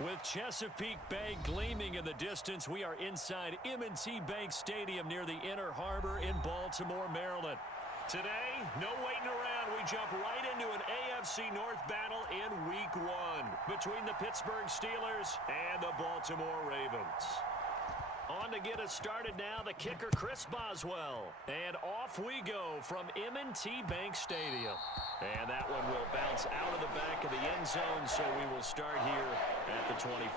With Chesapeake Bay gleaming in the distance, we are inside M&T Bank Stadium near the Inner Harbor in Baltimore, Maryland. Today, no waiting around. We jump right into an AFC North battle in Week 1 between the Pittsburgh Steelers and the Baltimore Ravens. On to get us started now, the kicker, Chris Boswell. And off we go from M&T Bank Stadium. And that one will bounce out of the back of the end zone, so we will start here at the 25.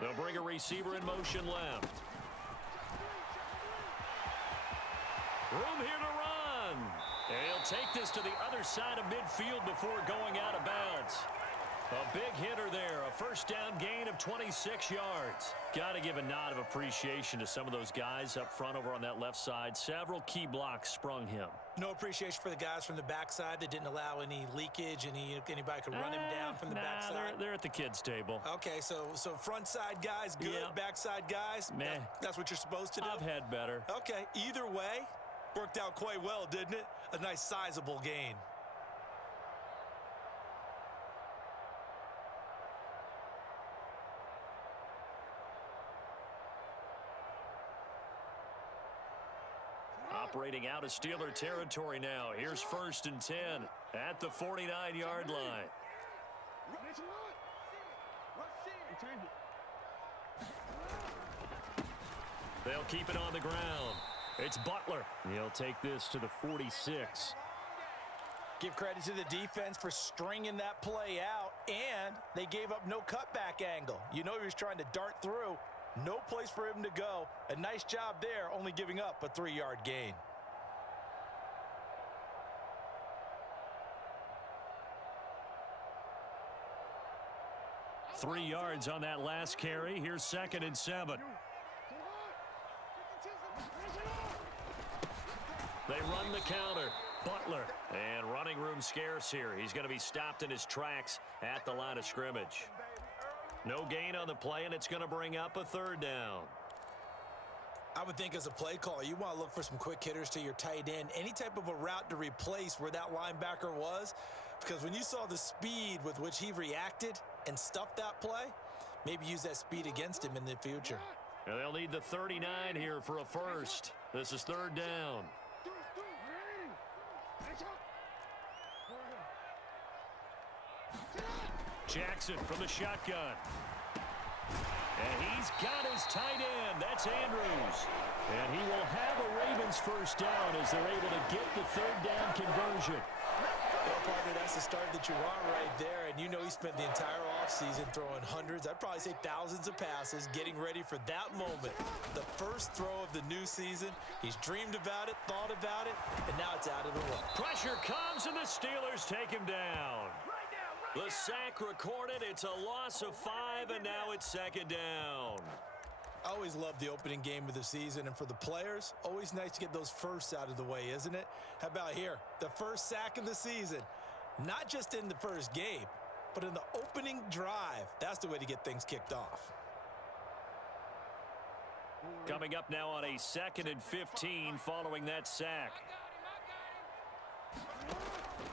They'll bring a receiver in motion left. Room here to run. And he'll take this to the other side of midfield before going out of bounds. A big hitter there. A first down gain of 26 yards. Got to give a nod of appreciation to some of those guys up front over on that left side. Several key blocks sprung him. No appreciation for the guys from the backside that didn't allow any leakage, anybody could run him down from the backside. They're at the kids' table. Okay, so front side guys good, yep. Backside guys, that's what you're supposed to do? I've had better. Okay, either way, worked out quite well, didn't it? A nice sizable gain. Operating out of Steeler territory now. Here's 1st and 10 at the 49-yard line. They'll keep it on the ground. It's Butler. He'll take this to the 46. Give credit to the defense for stringing that play out, and they gave up no cutback angle. You know he was trying to dart through. No place for him to go. A nice job there, only giving up a 3-yard gain. Three yards on that last carry. Here's 2nd and 7. They run the counter. Butler. And running room scarce here. He's going to be stopped in his tracks at the line of scrimmage. No gain on the play, and it's going to bring up a 3rd down. I would think as a play caller, you want to look for some quick hitters to your tight end. Any type of a route to replace where that linebacker was. Because when you saw the speed with which he reacted and stuffed that play, maybe use that speed against him in the future. And they'll need the 39 here for a first. This is 3rd down. Jackson from the shotgun. And he's got his tight end. That's Andrews. And he will have a Ravens first down as they're able to get the 3rd down conversion. Well, partner, that's the start that you want right there. And you know he spent the entire offseason throwing hundreds, I'd probably say thousands of passes, getting ready for that moment. The first throw of the new season. He's dreamed about it, thought about it, and now it's out of the way. Pressure comes, and the Steelers take him down. The sack recorded. It's a loss of 5, and now it's 2nd down. I always love the opening game of the season, and for the players, always nice to get those firsts out of the way, isn't it? How about here? The first sack of the season. Not just in the first game, but in the opening drive. That's the way to get things kicked off. Coming up now on a 2nd and 15 following that sack.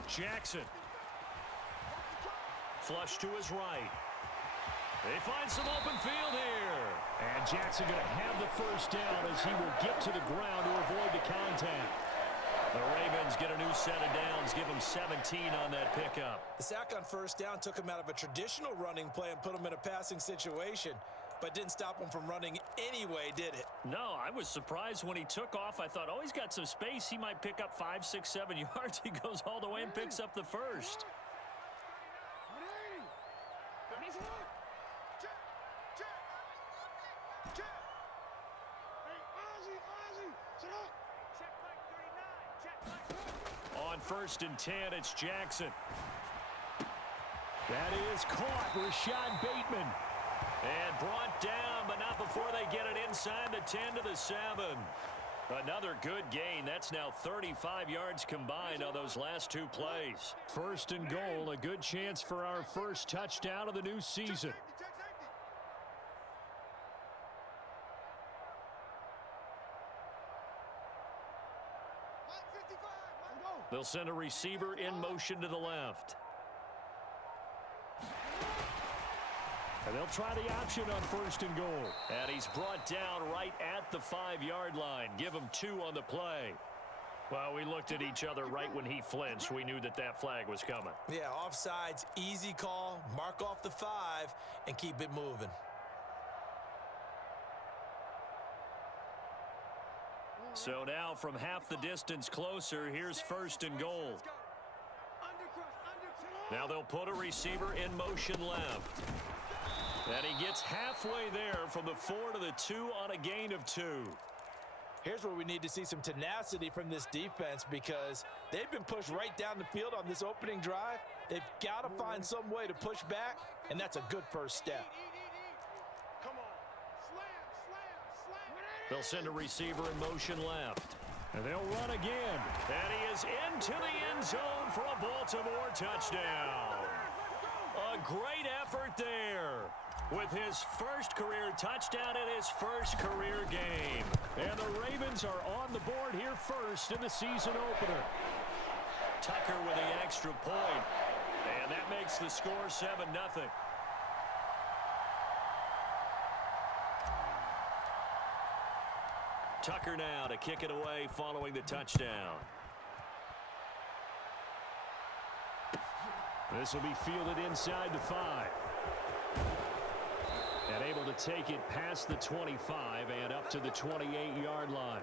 Jackson. Flush to his right. They find some open field here. And Jackson going to have the first down as he will get to the ground to avoid the contact. The Ravens get a new set of downs, give them 17 on that pickup. The sack on first down took him out of a traditional running play and put him in a passing situation, but didn't stop him from running anyway, did it? No, I was surprised when he took off. I thought, oh, he's got some space. He might pick up 5, 6, 7 yards. He goes all the way and picks up the first. first and 10. It's Jackson. That is caught. Rashad Bateman. And brought down, but not before they get it inside the 10 to the 7. Another good gain. That's now 35 yards combined on those last two plays. First and goal, a good chance for our first touchdown of the new season. They'll send a receiver in motion to the left. And they'll try the option on first and goal. And he's brought down right at the 5-yard line. Give him 2 on the play. Well, we looked at each other right when he flinched. We knew that that flag was coming. Yeah, offsides, easy call. Mark off the 5 and keep it moving. So now from half the distance closer, here's first and goal. Now they'll put a receiver in motion left. And he gets halfway there from the 4 to the 2 on a gain of 2. Here's where we need to see some tenacity from this defense because they've been pushed right down the field on this opening drive. They've got to find some way to push back, and that's a good first step. They'll send a receiver in motion left. And they'll run again. And he is into the end zone for a Baltimore touchdown. A great effort there with his first career touchdown in his first career game. And the Ravens are on the board here first in the season opener. Tucker with the extra point. And that makes the score 7-0. Tucker now to kick it away following the touchdown. This will be fielded inside the 5. And able to take it past the 25 and up to the 28-yard line.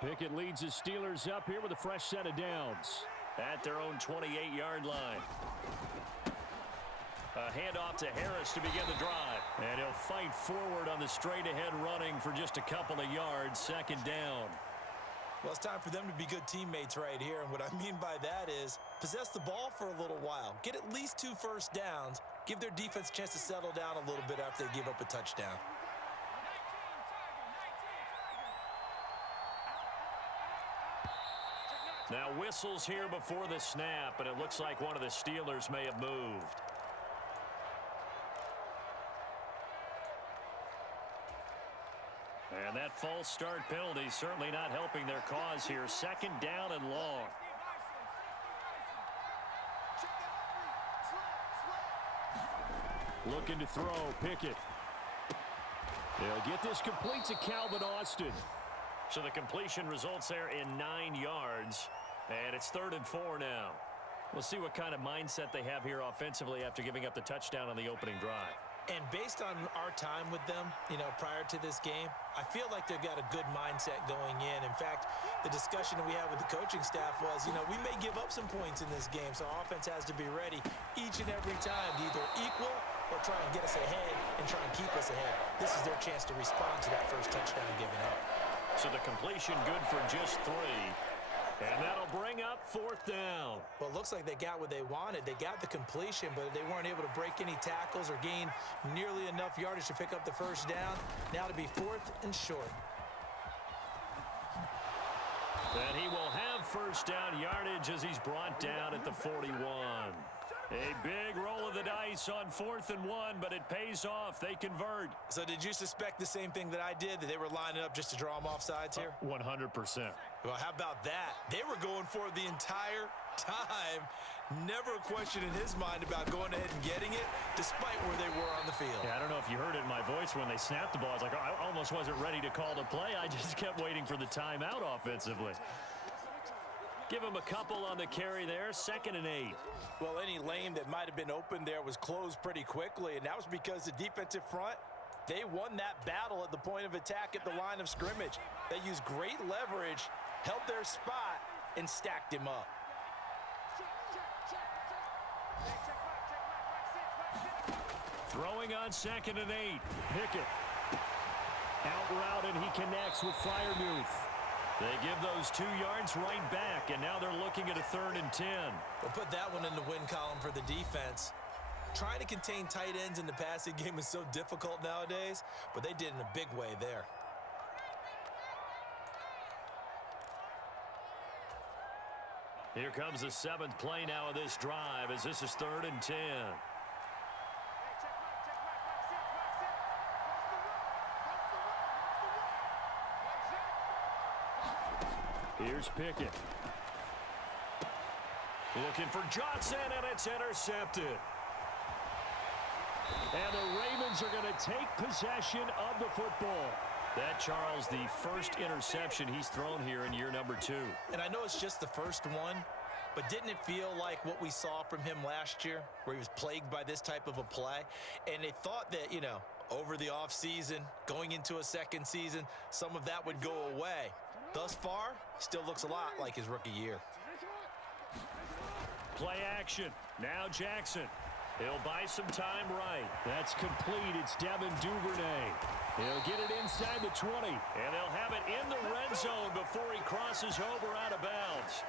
Pickett leads his Steelers up here with a fresh set of downs at their own 28-yard line. A handoff to Harris to begin the drive. And he'll fight forward on the straight-ahead running for just a couple of yards. Second down. Well, it's time for them to be good teammates right here. And what I mean by that is possess the ball for a little while. Get at least 2 first downs. Give their defense a chance to settle down a little bit after they give up a touchdown. Now whistles here before the snap, and it looks like one of the Steelers may have moved. And that false start penalty certainly not helping their cause here. Second down and long. Looking to throw, Pickett. They'll get this complete to Calvin Austin. So the completion results there in 9 yards. And it's 3rd and 4 now. We'll see what kind of mindset they have here offensively after giving up the touchdown on the opening drive. And based on our time with them, prior to this game, I feel like they've got a good mindset going in. In fact, the discussion that we had with the coaching staff was, we may give up some points in this game, so our offense has to be ready each and every time to either equal or try and get us ahead and try and keep us ahead. This is their chance to respond to that first touchdown given up. So the completion good for just 3. And that'll bring up 4th down. Well, it looks like they got what they wanted. They got the completion, but they weren't able to break any tackles or gain nearly enough yardage to pick up the first down. Now to be 4th and short. And he will have first down yardage as he's brought down at the 41. A big roll of the dice on 4th and 1, but it pays off. They convert. So did you suspect the same thing that I did, that they were lining up just to draw them off sides here? 100%. Well, how about that? They were going for it the entire time. Never a question in his mind about going ahead and getting it, despite where they were on the field. Yeah, I don't know if you heard it in my voice when they snapped the ball. I was like, I almost wasn't ready to call the play. I just kept waiting for the timeout offensively. Give him a couple on the carry there. 2nd and 8. Well, any lane that might have been open there was closed pretty quickly, and that was because the defensive front, they won that battle at the point of attack at the line of scrimmage. They used great leverage, held their spot, and stacked him up. Throwing on 2nd and 8. Pickett. Out route, and he connects with Freiermuth. They give those 2 yards right back, and now they're looking at a 3rd and 10. We'll put that one in the win column for the defense. Trying to contain tight ends in the passing game is so difficult nowadays, but they did in a big way there. Here comes the 7th play now of this drive, as this is 3rd and 10. Here's Pickett. Looking for Johnson, and it's intercepted. And the Ravens are going to take possession of the football. That, Charles, the first interception he's thrown here in year number 2. And I know it's just the first one, but didn't it feel like what we saw from him last year, where he was plagued by this type of a play? And they thought that, you know, over the offseason, going into a second season, some of that would go away. Thus far, still looks a lot like his rookie year. Play action. Now Jackson. He'll buy some time right. That's complete. It's Devin Duvernay. He'll get it inside the 20. And they'll have it in the red zone before he crosses over out of bounds.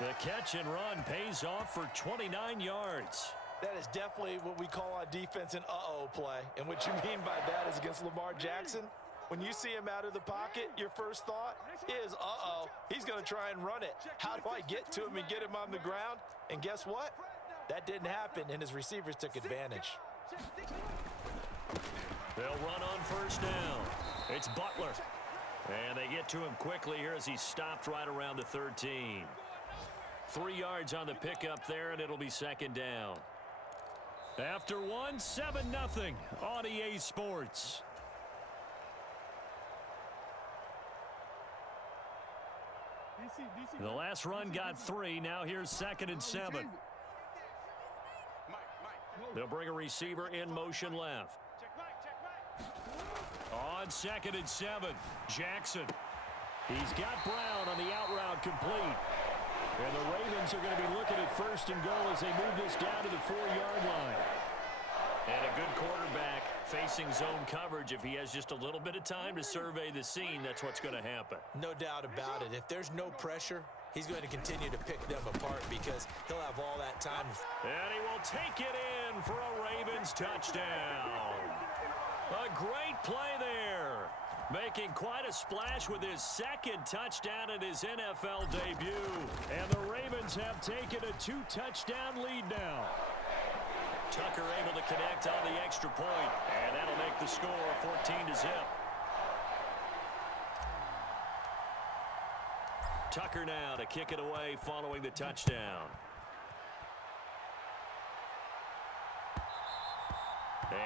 The catch and run pays off for 29 yards. That is definitely what we call on defense an uh-oh play. And what you mean by that is against Lamar Jackson, when you see him out of the pocket, your first thought is, uh-oh, he's going to try and run it. How do I get to him and get him on the ground? And guess what? That didn't happen, and his receivers took advantage. They'll run on 1st down. It's Butler. And they get to him quickly here as he stopped right around the 13. 3 yards on the pickup there, and it'll be 2nd down. After one, 7-0 on EA Sports. The last run got 3. Now here's 2nd and 7. They'll bring a receiver in motion left. On 2nd and 7, Jackson. He's got Brown on the out route complete. And the Ravens are going to be looking at 1st and goal as they move this down to the 4-yard line. And a good quarterback facing zone coverage. If he has just a little bit of time to survey the scene, that's what's going to happen. No doubt about it. If there's no pressure, he's going to continue to pick them apart because he'll have all that time. And he will take it in for a Ravens touchdown. A great play there. Making quite a splash with his 2nd touchdown in his NFL debut. And the Ravens have taken a 2-touchdown lead now. Tucker able to connect on the extra point, and that'll make the score 14-0. Tucker now to kick it away following the touchdown.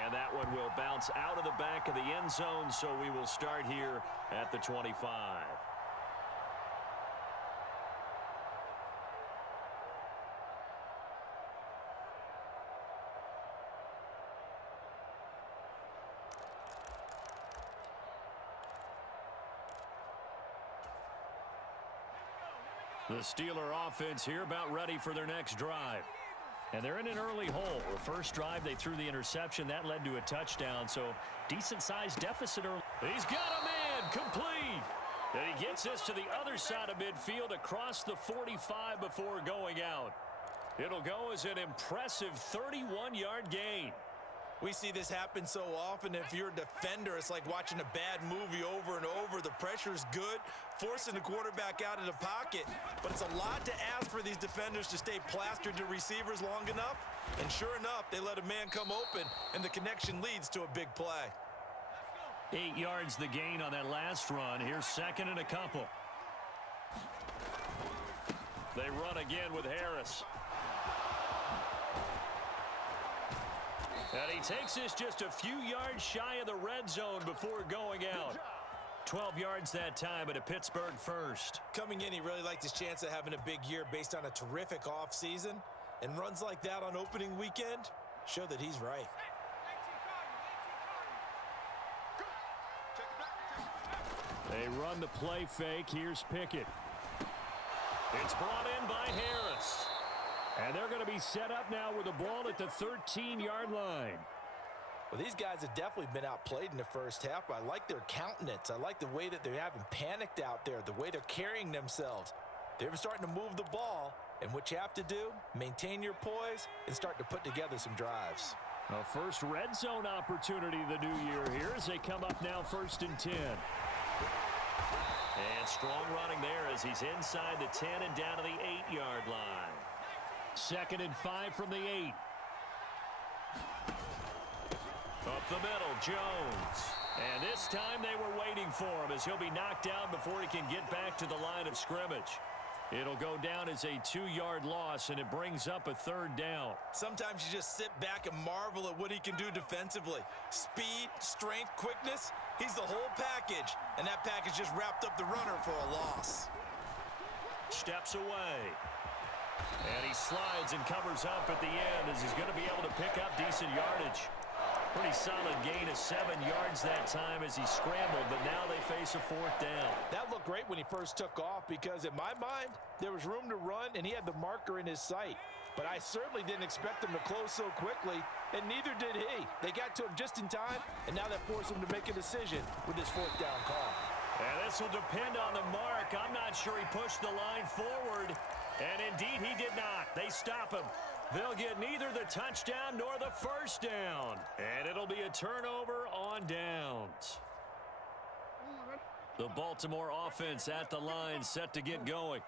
And that one will bounce out of the back of the end zone, so we will start here at the 25. The Steeler offense here about ready for their next drive. And they're in an early hole. The first drive, they threw the interception. That led to a touchdown, so decent-sized deficit early. He's got a man complete. And he gets this to the other side of midfield across the 45 before going out. It'll go as an impressive 31-yard gain. We see this happen so often. If you're a defender, it's like watching a bad movie over and over. The pressure is good, forcing the quarterback out of the pocket. But it's a lot to ask for these defenders to stay plastered to receivers long enough. And sure enough, they let a man come open, and the connection leads to a big play. 8 yards the gain on that last run. Here's 2nd and a couple. They run again with Harris. And he takes this just a few yards shy of the red zone before going out. 12 yards that time, but a Pittsburgh first. Coming in, he really liked his chance of having a big year based on a terrific offseason. And runs like that on opening weekend show that he's right. They run the play fake. Here's Pickett. It's brought in by Harris. And they're going to be set up now with the ball at the 13-yard line. Well, these guys have definitely been outplayed in the first half. I like their countenance. I like the way that they haven't panicked out there, the way they're carrying themselves. They're starting to move the ball, and what you have to do, maintain your poise and start to put together some drives. A first red zone opportunity the new year here as they come up now 1st and 10. And strong running there as he's inside the 10 and down to the 8-yard line. 2nd and 5 from the 8. Up the middle, Jones. And this time they were waiting for him as he'll be knocked down before he can get back to the line of scrimmage. It'll go down as a 2-yard loss, and it brings up a 3rd down. Sometimes you just sit back and marvel at what he can do defensively. Speed, strength, quickness, he's the whole package. And that package just wrapped up the runner for a loss. Steps away. And he slides and covers up at the end as he's going to be able to pick up decent yardage. Pretty solid gain of 7 yards that time as he scrambled, but now they face a 4th down. That looked great when he first took off because in my mind, there was room to run and he had the marker in his sight. But I certainly didn't expect him to close so quickly, and neither did he. They got to him just in time, and now that forced him to make a decision with his 4th down call. And this will depend on the mark. I'm not sure he pushed the line forward, and indeed he did not. They stop him. They'll get neither the touchdown nor the 1st down. And it'll be a turnover on downs. The Baltimore offense at the line set to get going.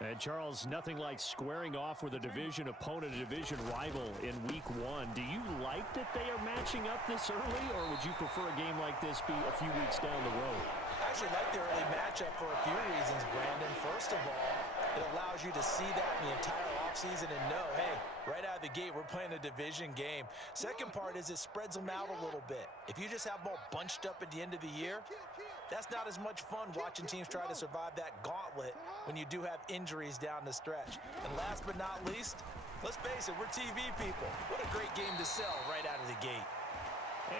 And Charles, nothing like squaring off with a division opponent, a division rival in week 1. Do you like that they are matching up this early, or would you prefer a game like this be a few weeks down the road? I actually like the early matchup for a few reasons, Brandon. First of all, it allows you to see that in the entire offseason and know, hey, right out of the gate, we're playing a division game. Second part is it spreads them out a little bit. If you just have them all bunched up at the end of the year, that's not as much fun watching teams try to survive that gauntlet when you do have injuries down the stretch. And last but not least, let's face it, we're TV people. What a great game to sell right out of the gate.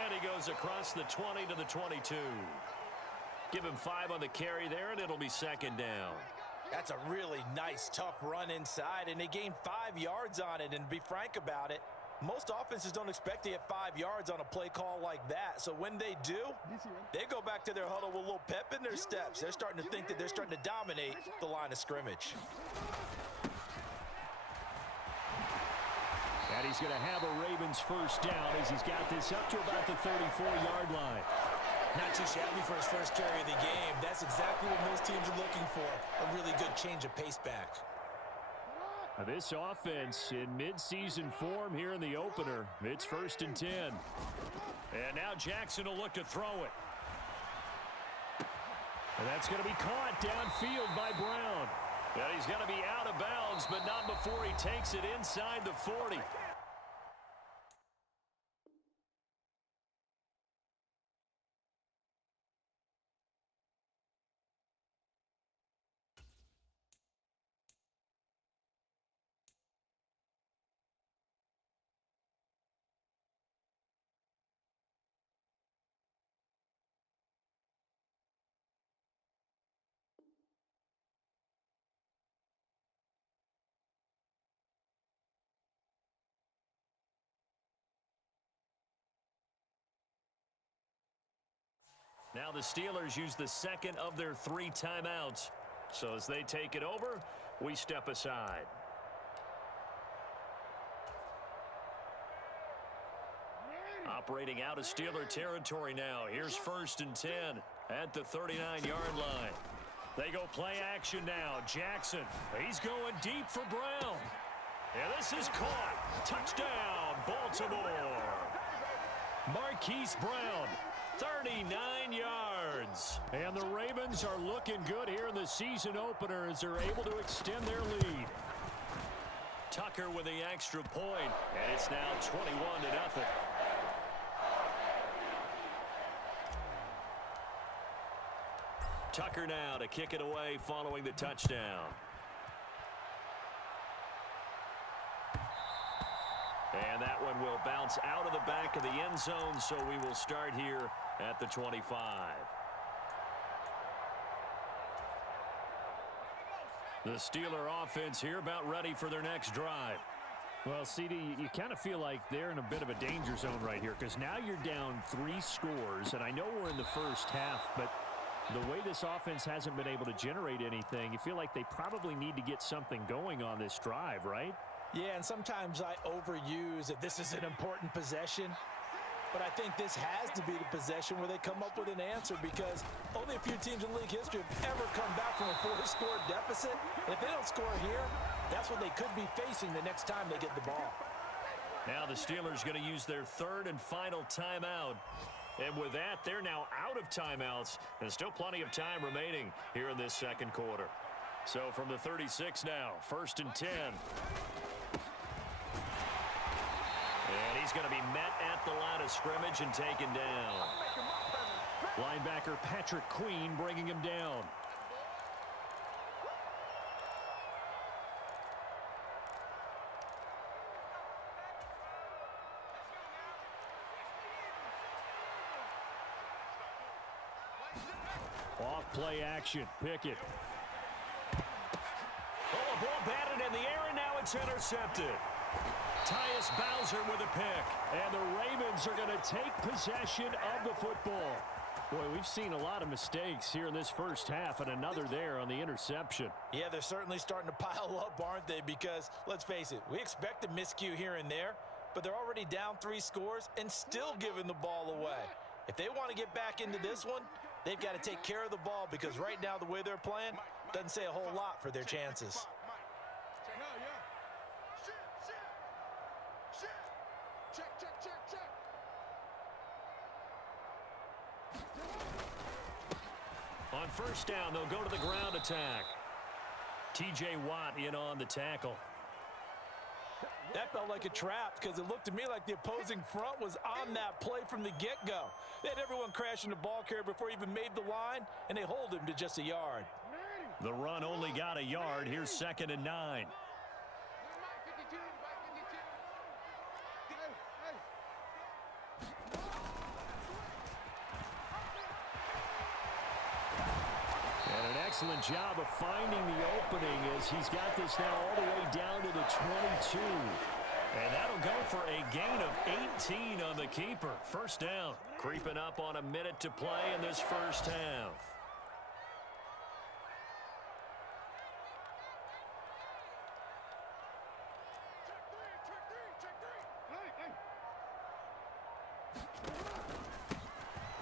And he goes across the 20 to the 22. Give him 5 on the carry there, and it'll be 2nd down. That's a really nice, tough run inside, and they gained 5 yards on it. And to be frank about it, most offenses don't expect to get 5 yards on a play call like that. So when they do, they go back to their huddle with a little pep in their steps. They're starting to think that they're starting to dominate the line of scrimmage. And he's going to have a Ravens 1st down as he's got this up to about the 34-yard line. Not too shabby for his first carry of the game. That's exactly what most teams are looking for, a really good change of pace back. Now this offense in midseason form here in the opener. It's 1st and 10. And now Jackson will look to throw it. And that's going to be caught downfield by Brown. And he's going to be out of bounds, but not before he takes it inside the 40. Now the Steelers use the 2nd of their 3 timeouts. So as they take it over, we step aside. Operating out of Steeler territory now. Here's 1st and 10 at the 39-yard line. They go play action now. Jackson, he's going deep for Brown. And this is caught. Touchdown, Baltimore. Marquise Brown. 39 yards. And the Ravens are looking good here in the season opener as they're able to extend their lead. Tucker with the extra point, and it's now 21-0. Tucker now to kick it away following the touchdown. And that one will bounce out of the back of the end zone, so we will start here at the 25. The Steeler offense here about ready for their next drive. Well, CD, you kind of feel like they're in a bit of a danger zone right here because now you're down 3 scores, and I know we're in the first half, but the way this offense hasn't been able to generate anything, you feel like they probably need to get something going on this drive, right? Yeah, and sometimes I overuse that this is an important possession. But I think this has to be the possession where they come up with an answer because only a few teams in league history have ever come back from a 4-score deficit. And if they don't score here, that's what they could be facing the next time they get the ball. Now the Steelers going to use their third and final timeout. And with that, they're now out of timeouts and still plenty of time remaining here in this second quarter. So from the 36 now, 1st and 10. And he's going to be met at the line of scrimmage and taken down. Linebacker Patrick Queen bringing him down. Off play action. Pickett. Oh, a ball batted in the air, and now it's intercepted. Tyus Bowser with a pick. And the Ravens are going to take possession of the football. Boy, we've seen a lot of mistakes here in this first half, and another there on the interception. Yeah, they're certainly starting to pile up, aren't they? Because, let's face it, we expect a miscue here and there, but they're already down 3 scores and still giving the ball away. If they want to get back into this one, they've got to take care of the ball because right now the way they're playing doesn't say a whole lot for their chances. On first down, they'll go to the ground attack. T.J. Watt in on the tackle. That felt like a trap because it looked to me like the opposing front was on that play from the get-go. They had everyone crashing the ball carrier before he even made the line, and they hold him to just a yard. The run only got a yard. Here's 2nd and 9. Excellent job of finding the opening as he's got this now all the way down to the 22. And that'll go for a gain of 18 on the keeper. First down, creeping up on a minute to play in this first half.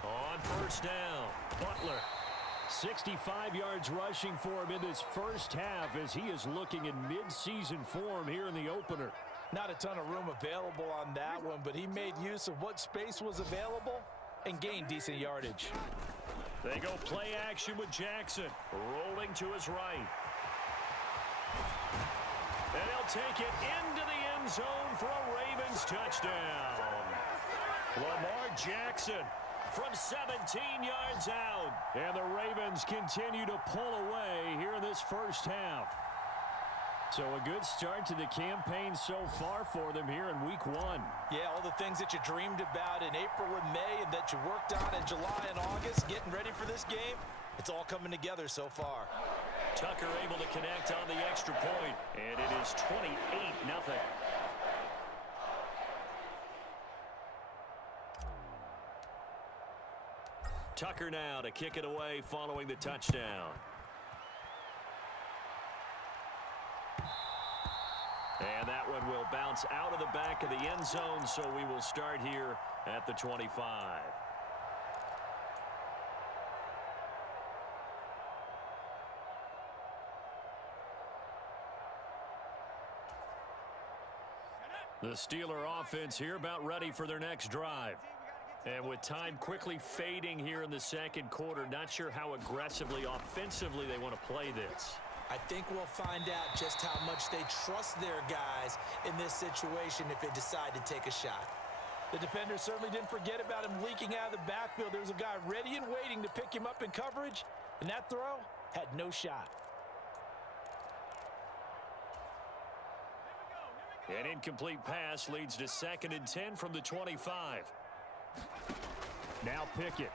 On first down, Butler. 65 yards rushing for him in this first half as he is looking in mid-season form here in the opener. Not a ton of room available on that one, but he made use of what space was available and gained decent yardage. They go play action with Jackson, rolling to his right. And he'll take it into the end zone for a Ravens touchdown. Lamar Jackson from 17 yards out. And the Ravens continue to pull away here in this first half. So a good start to the campaign so far for them here in week 1. Yeah, all the things that you dreamed about in April and May and that you worked on in July and August, getting ready for this game, it's all coming together so far. Tucker able to connect on the extra point, and it is 28-0. Tucker now to kick it away following the touchdown. And that one will bounce out of the back of the end zone, so we will start here at the 25. The Steeler offense here about ready for their next drive. And with time quickly fading here in the second quarter, not sure how aggressively, offensively they want to play this. I think we'll find out just how much they trust their guys in this situation if they decide to take a shot. The defender certainly didn't forget about him leaking out of the backfield. There was a guy ready and waiting to pick him up in coverage, and that throw had no shot. An incomplete pass leads to 2nd and 10 from the 25. Now Pickett.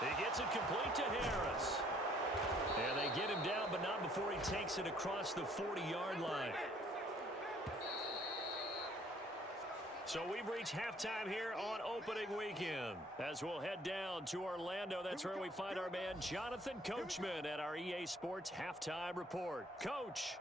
He gets it complete to Harris. And they get him down, but not before he takes it across the 40-yard line. So we've reached halftime here on opening weekend. As we'll head down to Orlando, that's where we find our man Jonathan Coachman at our EA Sports Halftime Report. Coach.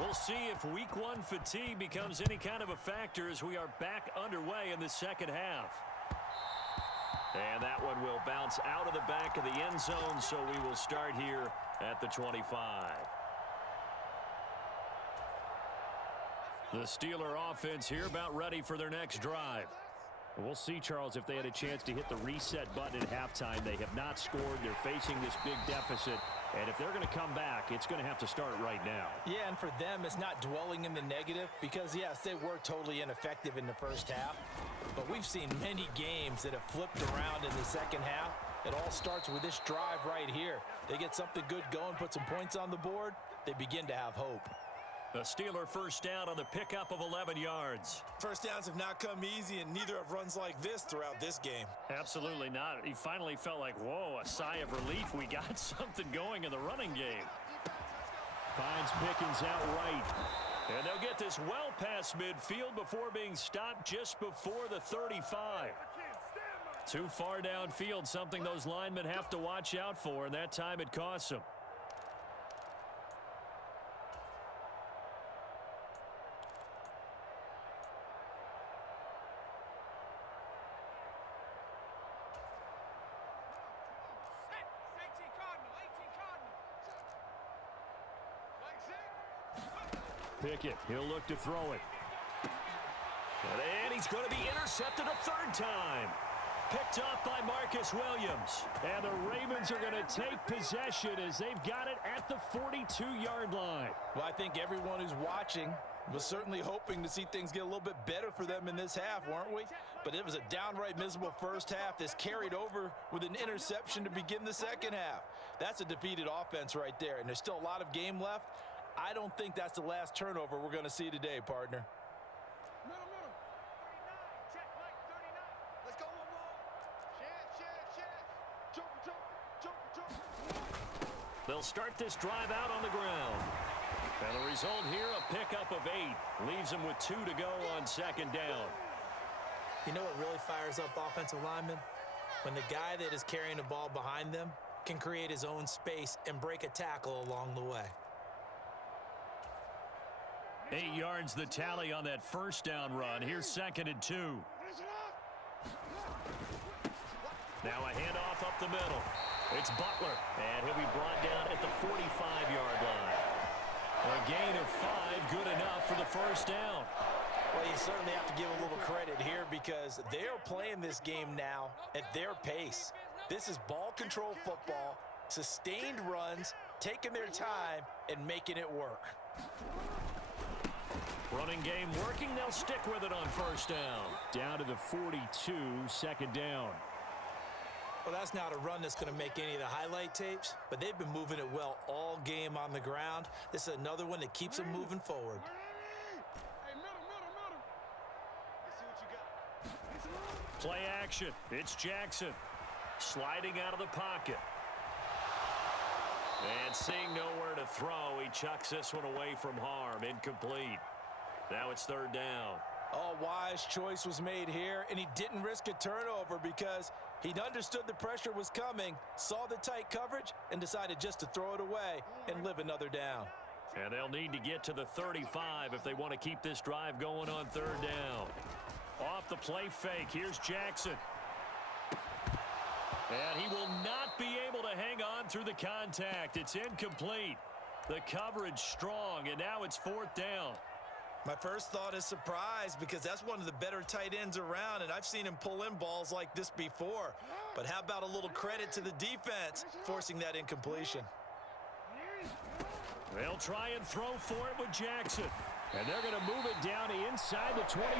We'll see if week one fatigue becomes any kind of a factor as we are back underway in the second half. And that one will bounce out of the back of the end zone, so we will start here at the 25. The Steeler offense here about ready for their next drive. We'll see, Charles, if they had a chance to hit the reset button at halftime. They have not scored. They're facing this big deficit. And if they're going to come back, it's going to have to start right now. Yeah, and for them, it's not dwelling in the negative because, yes, they were totally ineffective in the first half. But we've seen many games that have flipped around in the second half. It all starts with this drive right here. They get something good going, put some points on the board, they begin to have hope. The Steeler first down on the pickup of 11 yards. First downs have not come easy, and neither have runs like this throughout this game. Absolutely not. He finally felt like, whoa, a sigh of relief. We got something going in the running game. Finds Pickens out right. And they'll get this well past midfield before being stopped just before the 35. Too far downfield, something those linemen have to watch out for, and that time it costs them. Pickett, he'll look to throw it. And he's going to be intercepted a third time. Picked off by Marcus Williams. And the Ravens are going to take possession as they've got it at the 42-yard line. Well, I think everyone who's watching was certainly hoping to see things get a little bit better for them in this half, weren't we? But it was a downright miserable first half. This carried over with an interception to begin the second half. That's a defeated offense right there, and there's still a lot of game left. I don't think that's the last turnover we're going to see today, partner. They'll start this drive out on the ground. And the result here, a pickup of 8. Leaves them with 2 to go on second down. You know what really fires up offensive linemen? When the guy that is carrying the ball behind them can create his own space and break a tackle along the way. 8 yards the tally on that first down run. Here's 2nd and 2. Now a handoff up the middle. It's Butler, and he'll be brought down at the 45-yard line. A gain of 5, good enough for the first down. Well, you certainly have to give a little credit here because they are playing this game now at their pace. This is ball control football, sustained runs, taking their time, and making it work. Running game working. They'll stick with it on first down. Down to the 42, second down. Well, that's not a run that's going to make any of the highlight tapes, but they've been moving it well all game on the ground. This is another one that keeps them moving forward. Play action. It's Jackson. Sliding out of the pocket. And seeing nowhere to throw, he chucks this one away from harm. Incomplete. Now it's third down. Oh, wise choice was made here, and he didn't risk a turnover because he understood the pressure was coming, saw the tight coverage, and decided just to throw it away and live another down. And they'll need to get to the 35 if they want to keep this drive going on third down. Off the play fake, here's Jackson. And he will not be able to hang on through the contact. It's incomplete. The coverage strong, and now it's fourth down. My first thought is surprise because that's one of the better tight ends around, and I've seen him pull in balls like this before. But how about a little credit to the defense forcing that incompletion? They'll try and throw for it with Jackson. And they're going to move it down to inside the 25.